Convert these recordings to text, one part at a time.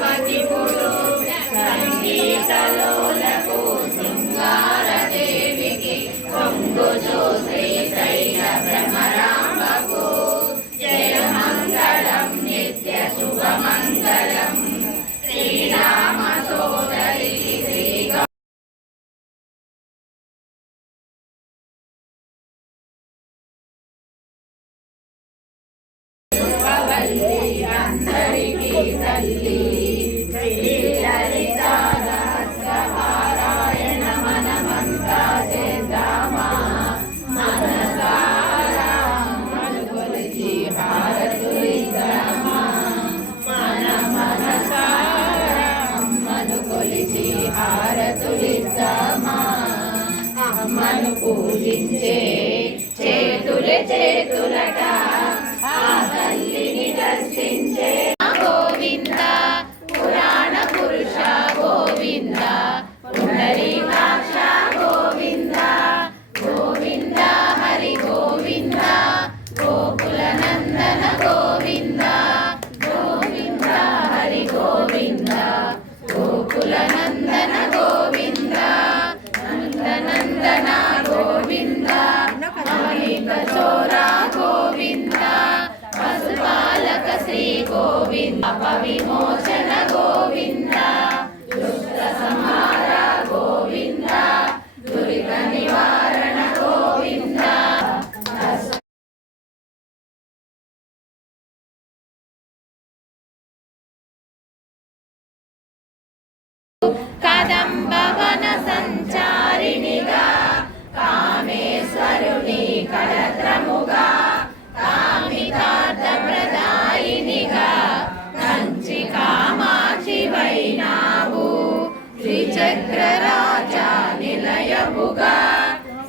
పతిపుడు సంగీతలోలకు శృంగారదేవికి పొంగుచు శ్రీశైల భ్రమరాంబకు జయమంగళం నిత్య శుభమంగళం శ్రీరామ సోదరికి శ్రీగా అందరికీ తల్లి పారాయణ మనమంతా చేద్దామా మనసారా కొలిచి హారతులిద్దామా మనసారా అమ్మను కొలిచి హారతులిద్దామా అమ్మను పూజించే చేతులే చేతులట ఆ తల్లిని దర్శించే గోవింద పురాణ పురుష గోవింద పుండరీకాక్ష గోవింద గోవింద హరి గోవింద గోకుల నందన గోవింద గోవింద హరి గోవింద గోకుల నందన గోవింద నందనందన గోవింద అమృత చోరా గోవింద పశుపాలక శ్రీ గోవింద విమోచన గోవింద దుష్ట సంహార గోవింద దురిత నివారణ గోవింద కదంబవన సంచారిణిగా కామేశ్వరుని కళత్రముగా కామితార్థ ప్రదాయినిగా కంచి కామాక్షి వైనావు శ్రీచక్రరాజా నిలయముగా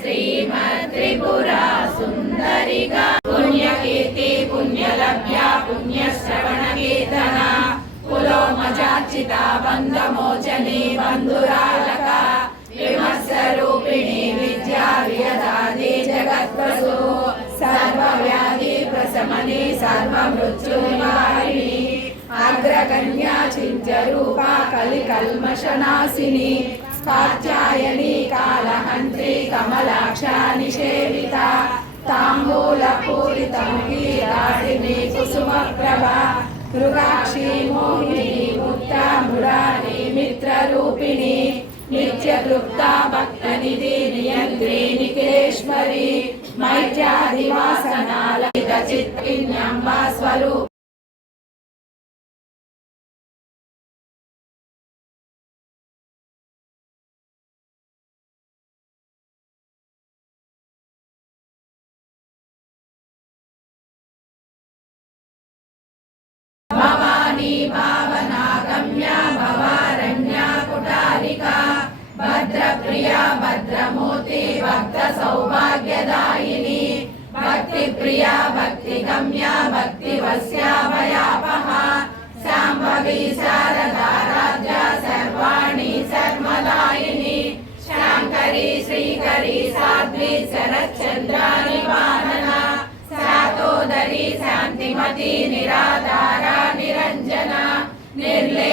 శ్రీమద్త్రిపురా సుందరిగా పుణ్యకీర్తి పుణ్యలభ్య పుణ్యశ్రవణ కీర్తన కులోమజార్చిత బంధమోచని బంధురాలక విమర్శరూపిణి విద్యా వియదాది జగత్ప్రసూ సర్వవ్యాధి ప్రశమని సర్వమృత్యునివారిణి అగ్రగణ్యా చింత్యరూపా కలికల్మషనాశిని కాత్యాయని కాలహంత్రి కమలాక్షా నిషేవిత తాంబూలపూరితముఖి రాడిని కుసుమప్రభా మృగాక్షి మోహిని ముక్తా మురారి మిత్రరూపిణి నిత్యతృప్త భక్తనిధి నియంత్రి నిఖిలేశ్వరి మైత్యాదివాసనాల చిత్కిన్యంబ స్వరూప భవానీ భావనాగమ్య భవారణ్య కుటారికా భద్రప్రియా భద్రమూర్తి భక్త సౌభాగ్యదాయిని భక్తి ప్రియా భక్తి గమ్య భక్తి వశ్యాభయాపహ శాంభవి శారదారాధ్య సర్వాణి సర్వదాయిని శాంకరి శ్రీకరి సాధ్వి శరచంద్ర నివారణ శాతోదరి శాంతిమతి నిరాధార నిరంజన నిర్లే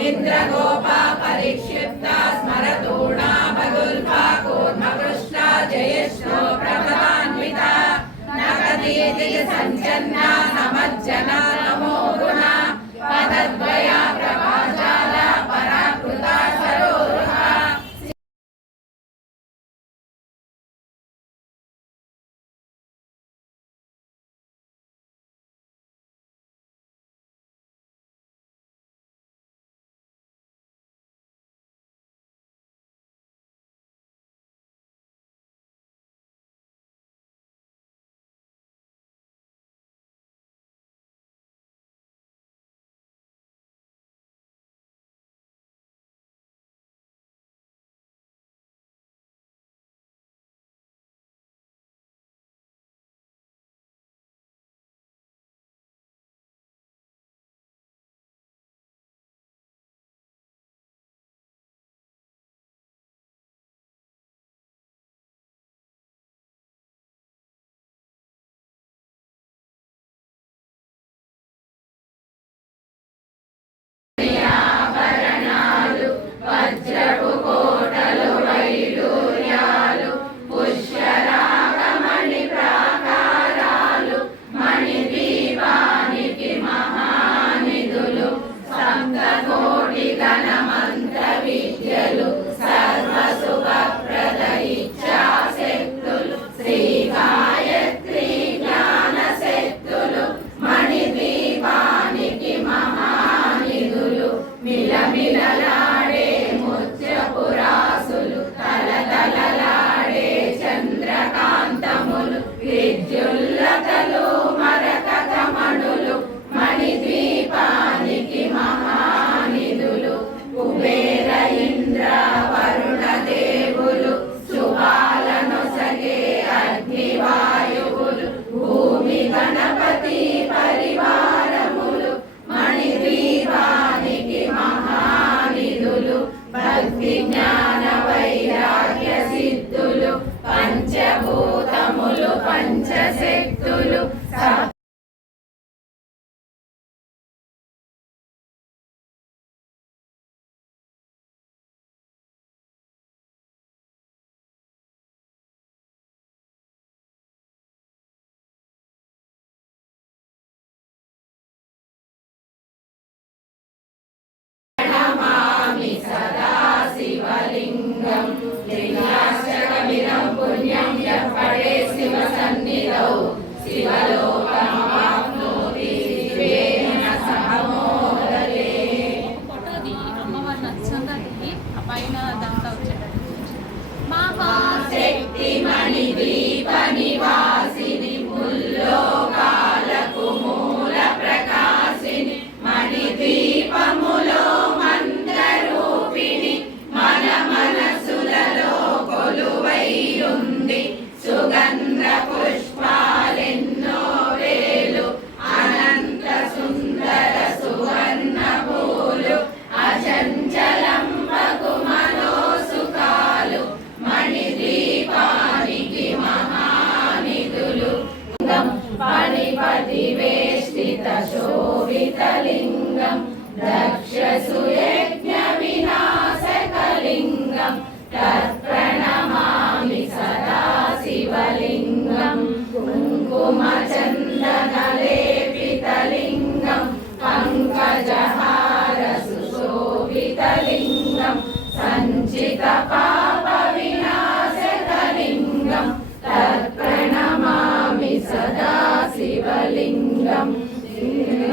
ఇంద్రగోపా పరిక్షిప్త స్మరతూణా బగుల్ఫా కూర్మకృష్ణ జయశ్రో ప్రపదాన్విత నగదీతి సంచన్న సమజ్జన నమో గుణ పదద్వయా ప్రభాజాల పరాకృత సరోరుహ परिवेष्टितशोभितलिङ्गं दक्षसुयज्ञविनाशकलिङ्गं तत्प्रणमामि सदा शिवलिङ्गं कुङ्कुमचन्दनलेपितलिङ्गं पङ्कजहारसुशोभितलिङ्गं सञ्चितपापविनाशकलिङ्गं तत्प्रणमामि सदा शिवलिङ्गं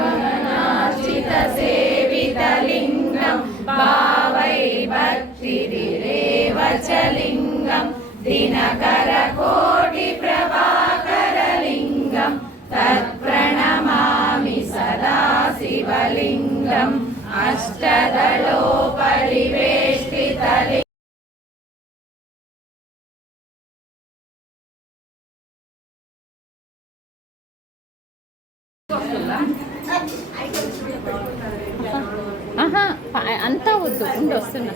गणार्चितसेवितलिङ्गं भावै भक्तिरिरेव च लिङ्गं दिनकरकोटिप्रभाकरलिङ्गं तत्प्रणमामि सदा शिवलिङ्गम् अष्टदलोपरिवेष्टितलिङ्गम् అంతా వద్దు ఉండి వస్తున్నా